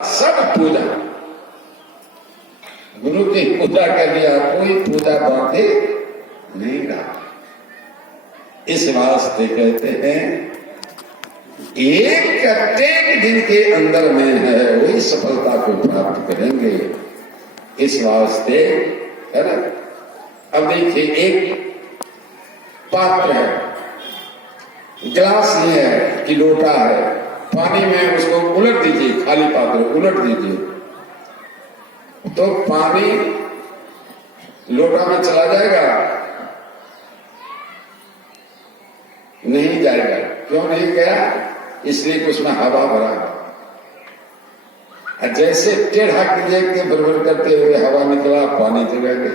सब पूजा गुरु की पूजा कर लिया, कोई पूजा बाकी नहीं रहा। इस वास्ते कहते हैं एक प्रत्येक दिन के अंदर में है वही सफलता को प्राप्त करेंगे। इस वास्ते है ना। अब देखिए एक पात्र है, गिलास नहीं है कि लोटा है, पानी में उसको उलट दीजिए, खाली पात्र उलट दीजिए तो पानी लोटा में चला जाएगा? नहीं जाएगा। क्यों नहीं गया? इसलिए कि उसमें हवा भरा है। जैसे टेढ़ा क्रिया के बरबर करते हुए हवा निकला, पानी चला गया।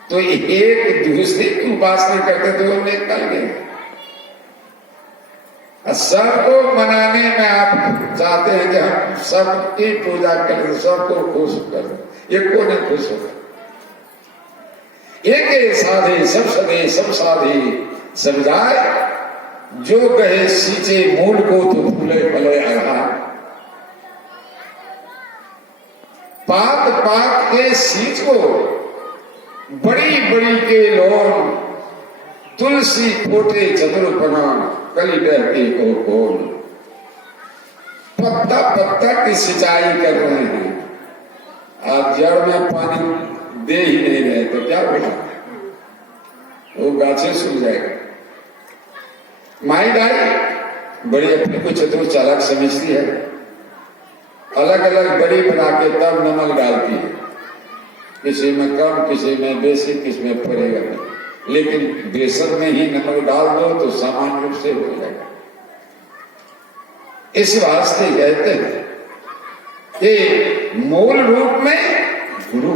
तो एक दूसरे की उपासना करते थे वो निकल गए। सबको मनाने में आप चाहते हैं कि हम सबकी पूजा करें, सबको खुश करें, एक को नहीं खुश होगा। एक साधे सब सदे सब साधे सब जाए, जो कहे सींचे मूल को तो फूले फले आधार। पात पात के सींच को बड़ी बड़ी के लोग, तुलसी फोटे चतुर्पना कली बहती को कौन। पत्ता पत्ता की सिंचाई कर रहे हैं, आप जड़ में पानी दे ही नहीं रहे तो क्या होगा? वो गाछे सूख जाएगा। माई गाय बड़ी अपने को चतुर चालाक समझती है, अलग अलग बड़ी बना के तब नमक डालती है। किसी में कम, किसी में बेसी, किसी में पड़ेगा नहीं, लेकिन बेसन में ही नमक डाल दो तो सामान्य रूप से हो जाएगा। इस वास्ते कहते हैं कि मूल रूप में गुरु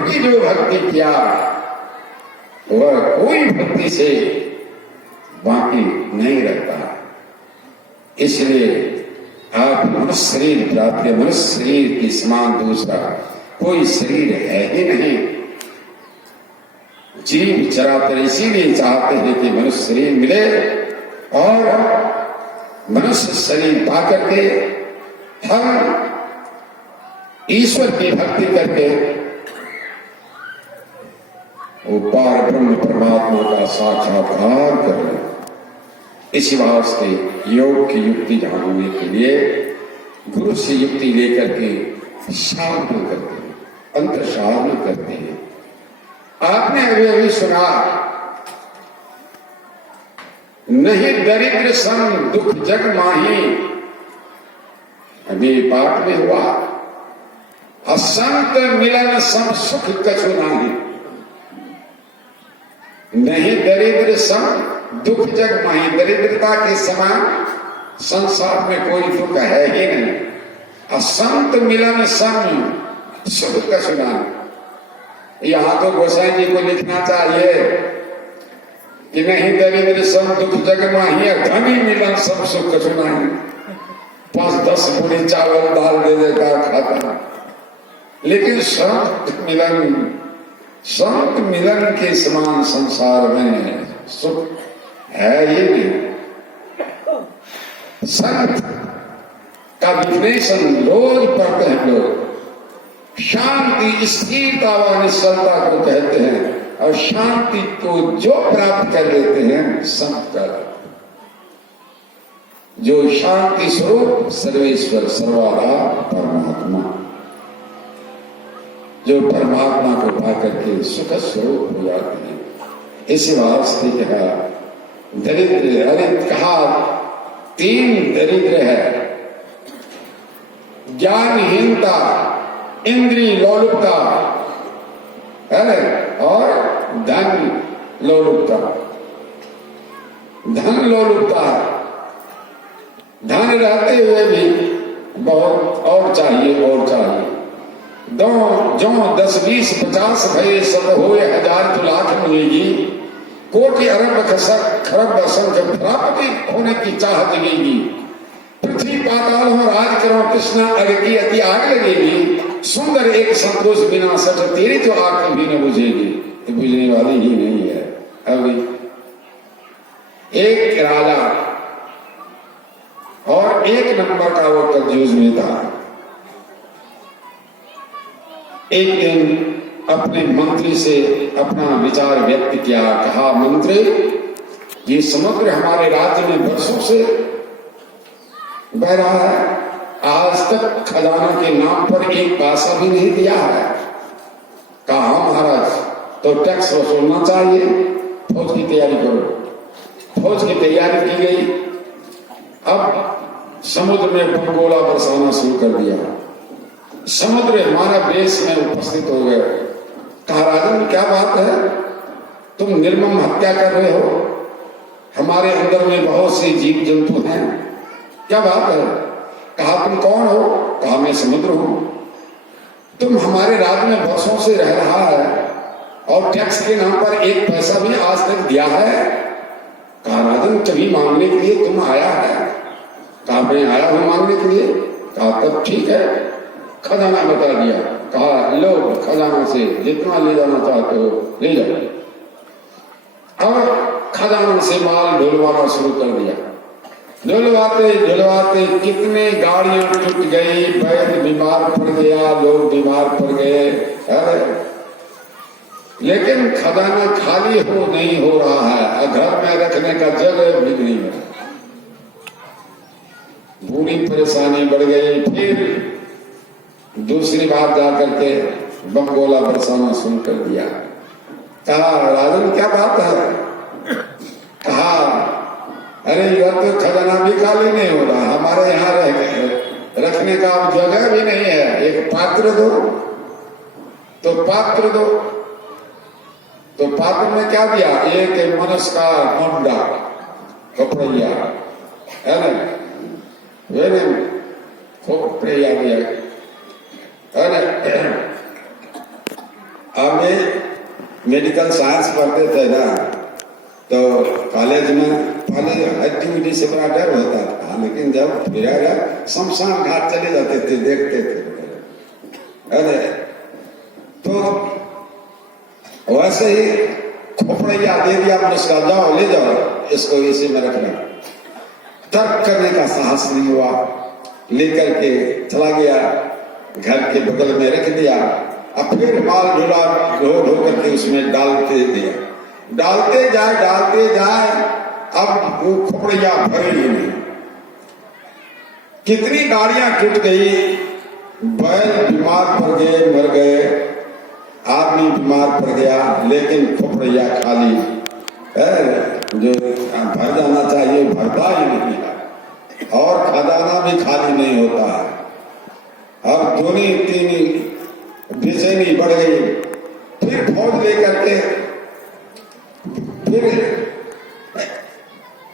की जो भक्ति किया वह कोई भक्ति से बाकी नहीं रहता। इसलिए आप मनुष्य शरीर प्राप्त, मनुष्य शरीर के समान दूसरा कोई शरीर है ही नहीं। जीव चराचर इसीलिए चाहते हैं कि मनुष्य शरीर मिले और मनुष्य शरीर पा करके हम ईश्वर की भक्ति करके वो पार ब्रह्म परमात्मा का साक्षात्कार करें। इसी वास्ते योग की युक्ति जानने के लिए गुरु से युक्ति लेकर के साधना करते हैं, अंतर साधना करते हैं। आपने अभी सुना, नहीं दरिद्र सम दुख जग माही, अभी पाठ में हुआ, असंत मिलन सम सुख कछु नाही। नहीं दरिद्र सम दुख जग माही, दरिद्रता के समान संसार में कोई दुख है ही नहीं। असंत मिलन सम सुख कछु नाही। यहां तो गोसाई जी को लिखना चाहिए कि नहीं दरिद्र सम दुख जग माही, धनी मिलन सब सुख कछु नाही। 5-10 पूरी चावल दाल दे देगा खाता, लेकिन संत मिलन के समान संसार में सुख है ही नहीं। संत का डिफिनेशन रोज पढ़ते हैं लोग। शांति स्थिरता व निश्चलता को कहते हैं, और शांति को जो प्राप्त कर लेते हैं संत कर। जो शांति स्वरूप सर्वेश्वर सर्वाधार परमात्मा, जो परमात्मा को पाकर के सुख स्वरूप हो जाते हैं। इस वास्ते कहा दरिद्र, अरे कहा 3 दरिद्र है, ज्ञानहीनता, इंद्रिय लोलुपता है और धन लोलुपता। धन लोलुपता, धन रहते हुए भी बहुत और चाहिए और चाहिए। जो 10, 20, 50 भये सब होए, 1000 तो लाख मिलेगी। कोटि अरब खरब असंख्य प्राप्ति होने की चाह जगेगी। पृथ्वी पाताल हो राज करो कृष्णा, अगति अति आग लगेगी। सुंदर एक संतोष बिना सच, तेरी तो आग कभी न बुझेगी। ये बुझने वाली ही नहीं है। अभी एक राजा और और एक नंबर का वो कंजूस में था। एक दिन अपने मंत्री से अपना विचार व्यक्त किया। कहा, मंत्री, ये समग्र हमारे राज्य में वर्षों से बह रहा है, आज तक खजाना के नाम पर एक पैसा भी नहीं दिया है। कहा, महाराज, तो टैक्स वसूलना चाहिए, फौज की तैयारी करो। फौज की तैयारी की गई। अब समुद्र में बमगोला बरसाना शुरू कर दिया। समुद्र मानव देश में उपस्थित हो गए। कहा, राजन, क्या बात है, तुम निर्मम हत्या कर रहे हो, हमारे अंदर में बहुत से जीव जंतु हैं, क्या बात है? कहा, तुम कौन हो? कहा, मैं समुद्र हूं। तुम हमारे राज्य में वर्षों से रह रहा है और टैक्स के नाम पर एक पैसा भी आज तक दिया है? कहा, राजन, कभी मांगने के लिए तुम आया है? कहा, मैं आया हूं मांगने के लिए। कहा, तब ठीक है, खजाना बता दिया। कहा, लो, खजाना से जितना ले जाना चाहते हो ले जाओ। अब खजाना से माल ढुलवाना शुरू कर दिया। ढुलवाते ढुलवाते कितने गाड़ियां टूट गई, बैल बीमार पड़ गया, लोग बीमार पड़ गए। अरे लेकिन खजाना खाली हो नहीं हो रहा है, घर में रखने का जगह भी नहीं है। पूरी परेशानी बढ़ गई। फिर दूसरी बार जाकर के बमगोला बरसाना शुरू कर दिया। कहा, राजन, क्या बात है? कहा, अरे इधर तो खजाना भी खाली नहीं हो रहा, हमारे यहाँ रखने का जगह भी नहीं है, एक पात्र दो। तो पात्र दो। तो पात्र में क्या दिया? एक मनुष्य का मुंडा, खोपड़िया, है ना, वे खोपड़िया दिया। अरे हमें मेडिकल साइंस पढ़ते थे ना, तो कॉलेज में पहले हड्डी उड्डी से बड़ा डर होता था, लेकिन जब फिर शमशान घाट चले जाते थे, देखते थे। अरे तो वैसे ही खोपड़िया दे दिया उसका, जाओ ले जाओ इसको, इसी में रखना। तर्क करने का साहस नहीं हुआ, लेकर के चला गया, घर के बगल में रख दिया। अब फिर माल ढोला ढो करके उसमें डालते दिया, डालते जाए। अब वो खोपड़िया भरी ही नहीं। कितनी गाड़ियां टूट गई, बैल बीमार पड़ गए, मर गए, आदमी बीमार पड़ गया, लेकिन खोपड़िया खाली जो भर जाना चाहिए भरता ही नहीं है, और खजाना भी खाली नहीं होता है। अब दोनों तीन बेचैनी बढ़ गई। फिर फौज लेकर के फिर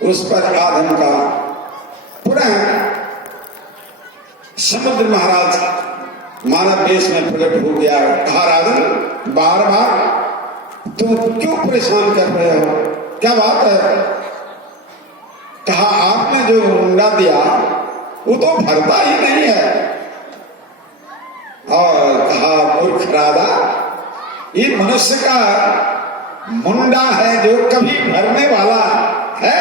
उस पर आधम का पुनः समुद्र महाराज मानव देश में प्रकट हो गया। कहा, राजन, बार बार तुम क्यों परेशान कर रहे हो, क्या बात है? कहा, आपने जो मुंडा दिया वो तो भरता ही नहीं है। और कहा, मूर्ख राजा, ये मनुष्य का मुंडा है जो कभी भरने वाला है,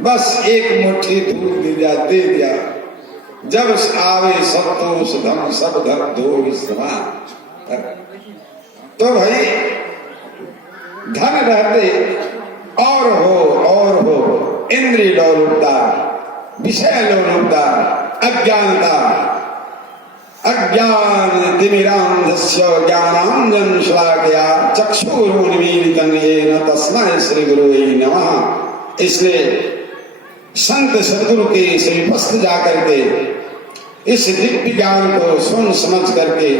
बस एक मुट्ठी दूध दे दिया, जब आवे संतोष धन सब धन दो समान। तो भाई धन रहते और हो इंद्रिय लोलुपता, विषय लोलुपता, अज्ञानता, अज्ञान तिमिरांधस्य ज्ञानांजन श्लाघया चक्षुरुन्मीलितं येन तस्मै श्री गुरुवे नमः। इसलिए संत सदगुरु के श्रीपस्थ जाकर के इस दिव्य ज्ञान को सुन समझ करके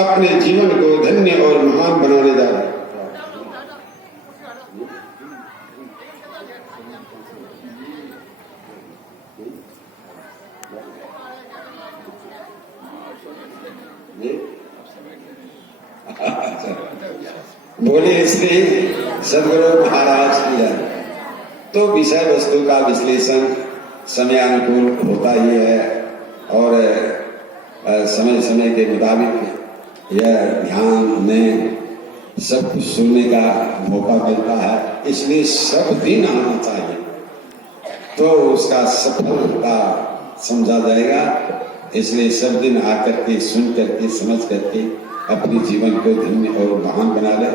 अपने जीवन को धन्य और महान बनाने जा रहे। बोले श्री सदगुरु महाराज की जय। तो विषय वस्तु का विश्लेषण समयानुकूल होता ही है, और समय समय के मुताबिक यह ध्यान में सब कुछ सुनने का मौका मिलता है, इसलिए सब दिन आना चाहिए। तो उसका सफलता समझा जाएगा। इसलिए सब दिन आकर के सुन करके समझ करके अपने जीवन को धन्य और महान बना ले।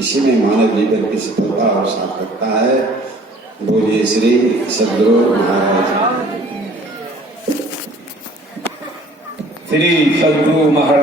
इसी में मानव जीवन की सफलता और सार्थकता है। बोलिए श्री सद्गुरु महाराज। श्री सद्गुरु महाराज।